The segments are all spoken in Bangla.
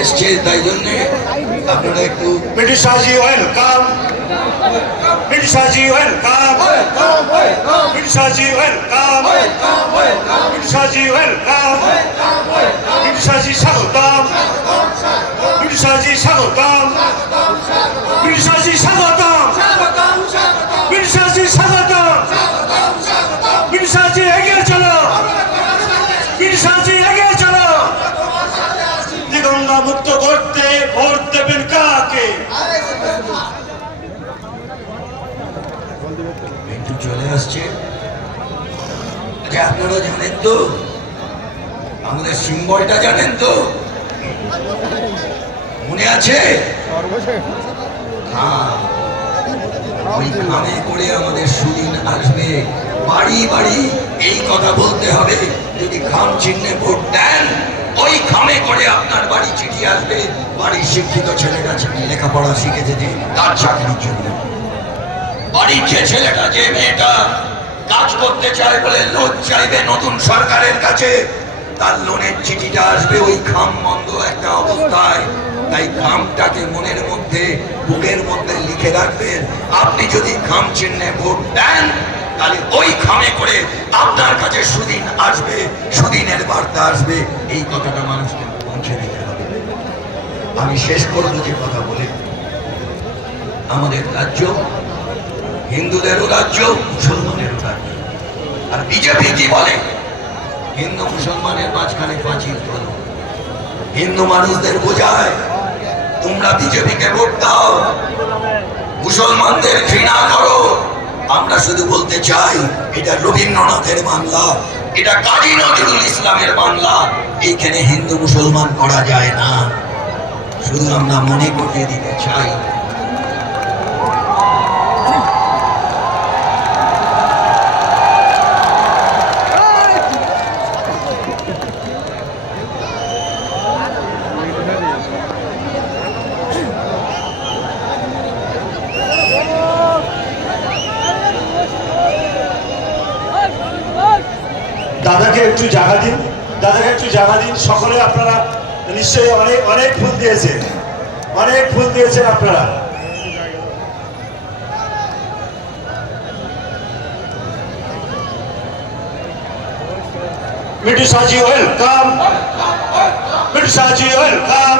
এসছে তাই জন্যে আপনারা একটু ব্রিটিশাজি ওয়েলকাম, ব্রিটিশাজি ওয়েলকাম, ব্রিটিশাজি ওয়েলকাম, ব্রিটিশাজি ওয়েলকাম, ব্রিটিশাজি স্বাগতম, ব্রিটিশাজি স্বাগতম, ব্রিটিশাজি স্বাগতম, ব্রিটিশাজি স্বাগতম, ব্রিটিশাজি এগিয়ে চলো, ব্রিটিশাজি এগিয়ে চলো। দিগঙ্গা মুক্ত করতে ভোট দেবেন কাকে? একটু চলে আসছে। আচ্ছা, আপনারা জানেন তো আমাদের সিম্বলটা জানেন তো? মনে আছে? হ্যাঁ, ওই খামে করে আমাদের সুদিন আসবে বাড়ি বাড়ি। এই কথা বলতে হবে, যদি খাম চিহ্নে ভোট দেন ওই খামে করে আপনার বাড়ি চিঠি আসবে, বাড়ির শিক্ষিত ছেলেটা লেখাপড়া শিখেছে যে তার চাকরির জন্য। বাড়ির যে ছেলেটা যে মেয়েটা কাজ করতে চায় বলে লোন চাইবে নতুন সরকারের কাছে, তার লোনের চিঠিটা আসবে ওই খাম বন্ধ একটা অবস্থায়। তাই খামটাকে মনের মধ্যে বুকের মধ্যে লিখে রাখবেন। আপনি যদি খাম চিহ্নে ভোট দেন তাহলে ওই খামে করে আপনার কাছে সুদিন আসবে, সুদিনের বার্তা আসবে। এই কথাটা মানুষকে পৌঁছে দিতে হবে। আমি শেষ করবো যে কথা বলে, আমাদের রাজ্য হিন্দুদেরও রাজ্য, মুসলমানেরও রাজ্য। আর বিজেপি কি বলে? হিন্দু মুসলমানের মাঝখানে পাঁচিল তোলো। হিন্দু মানুষদের বোঝায় তোমরা বিজেপিকে ভোট দাও, মুসলমানদের ঘৃণা করো। আমরা শুধু বলতে চাই, এটা রবীন্দ্রনাথের বাংলা, এটা কাজী নজরুল ইসলামের বাংলা। এইখানে হিন্দু মুসলমান করা যায় না। শুধু আমরা মনে করিয়ে দিতে চাই, দাদাকে একটু জায়গা দিন, দাদাকে একটু জায়গা দিন। সকলে আপনারা নিশ্চয়ই অনেক অনেক ফুল দিয়েছেন, অনেক ফুল দিয়েছেন আপনারা। ব্রিটিশাজি ওয়েলকাম, ব্রিটিশাজি ওয়েলকাম,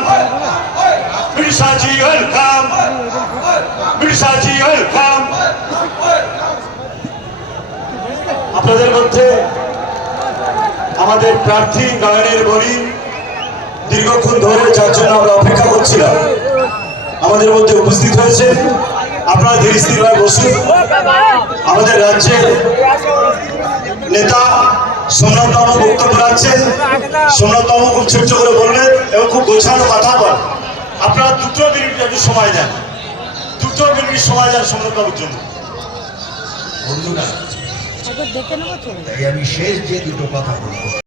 ব্রিটিশাজি ওয়েলকাম, ব্রিটিশাজি ওয়েলকাম। আপনাদের মধ্যে আমাদের প্রার্থী নয়নের মণি দীর্ঘক্ষণ ধরে, যার জন্য আমরা অপেক্ষা করছিলাম, আমাদের মধ্যে উপস্থিত হয়েছে। আপনারা ধীরে স্থিরভাবে বসুন। আমাদের রাজ্যের নেতা সোমনাথবাবু বক্তব্য রাখছেন। সোমনাথবাবু খুব ছোট্ট করে বলবেন এবং খুব গোছানো কথা বল। আপনারা 2 মিনিট একটু সময় দেন, 2 মিনিট সময় দেন সোমনাথবাবুর জন্য। বন্ধুরা, তাই আমি শেষ যে দুটো কথা বলবো,